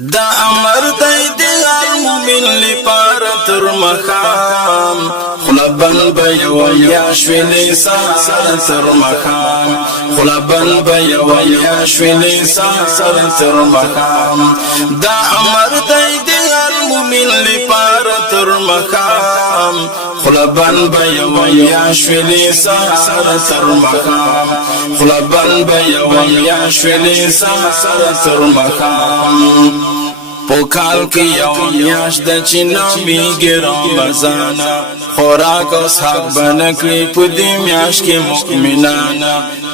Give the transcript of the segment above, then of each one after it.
دا امر دی هر مومن لپاره تر مخام خلبن بیوم یا شویلی سار تر مخام خلبن بیوم یا شویلی سار تر مخام دا امر دی هر مومن لپاره تر مخام خلبن بیوم یا شویلی سار تر مخام خلبن بیوم یا شویلی سار تر مخام پوکال کی یو میاش د چینامیږي رمضان خوراک اوس حق بنکړي په دې میاش کې مؤمنان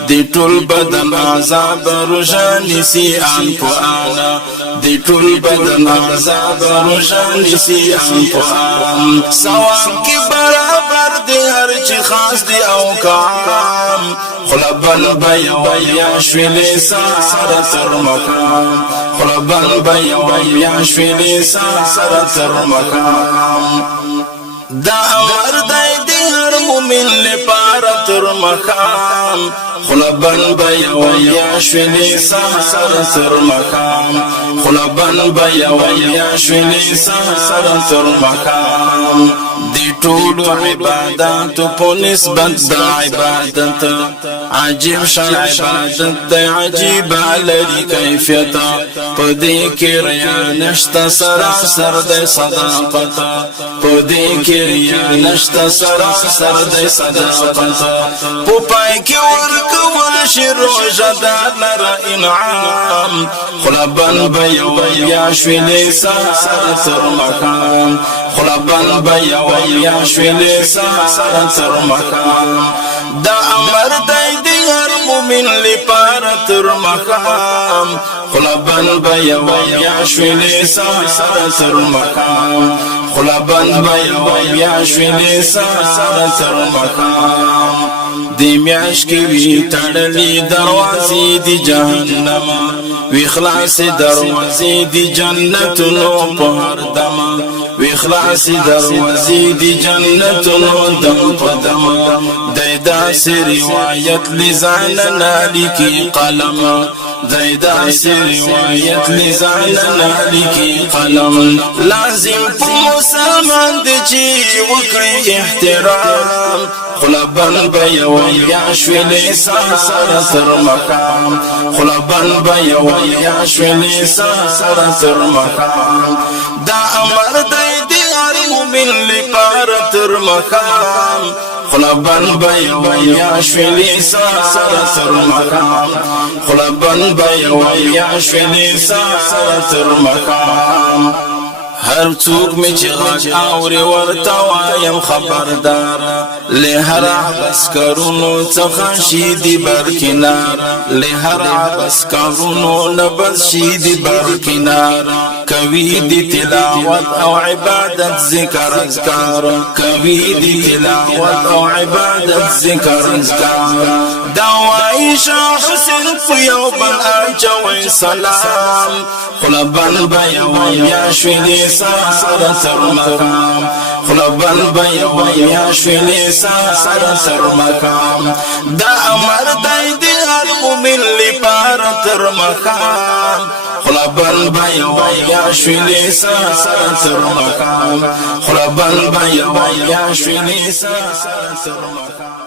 د ټول بدن عذاب روزاني سي ان په انا د ټول بدن عذاب روزاني سي ان په انا ثواب کې برابر دي هر چی خاص دي او کام خلبن بیوم یا شویلی سار تر مقام خلبن بیوم یا شویلی سار تر مقام دا امر دی هر مومن لپاره تر مقام خلبن بیوم یا شویلی سار تر مقام خلبن بیوم یا شویلی سار تر مقام دی ټول عبادت په نسبت د عبادت عجیب شان عبادت دی عجیب لري کیفیت په دې کې ریا نشته سراسر د صداقت په دې کې ریا نشته سراسر د صداقت په پای کې ورکول شي روزدار لره انعام خلبن بیوم یا شویلی سار تر مقام خلبن بیوم یا شویلی سار تر مقام دا امر دی هر مومن لپاره تر مقام خلبن بیوم یا شویلی سار تر مقام خلبن بیوم یا شویلی سار تر مقام دی میاش کی وی تړلې دروازې دی جهنم وی خلاص دروازې دی جنتونو په هر دم وی خلاص دروازې دی جنتونو دم په دم دایدا سری روایت لزان نالیکی قلم دایدا سری روایت لزان نالیکی قلم لازم په مسلمان دی چې وکړي احترام خلبن بیوم یا شویلی سار تر مقام خلبن بیوم یا شویلی سار تر مقام دا امر دی هر مومن لپاره تر مقام خلبن بیوم یا شویلی سار تر مقام خلبن بیوم یا شویلی سار تر مقام هر څوک می چې غږ اوري ورته وایم خبردار له هر عبس کارونو څخه شي دی برکنار له هر عبس کارونو نبس شي دی برکنار کوي دی تلاوت او عبادت ذکر اذکار کوي دی تلاوت او عبادت ذکر اذکار دعوای شاه حسین په یو بل اچوي سلام خلبن بیوم یا شویلی سار تر مقام خلبن بیوم یا شویلی سار تر مقام دا امر دی هر مومن لپاره تر مقام خلبن بیوم یا شویلی سار تر مقام خلبن بیوم یا شویلی سار تر مقام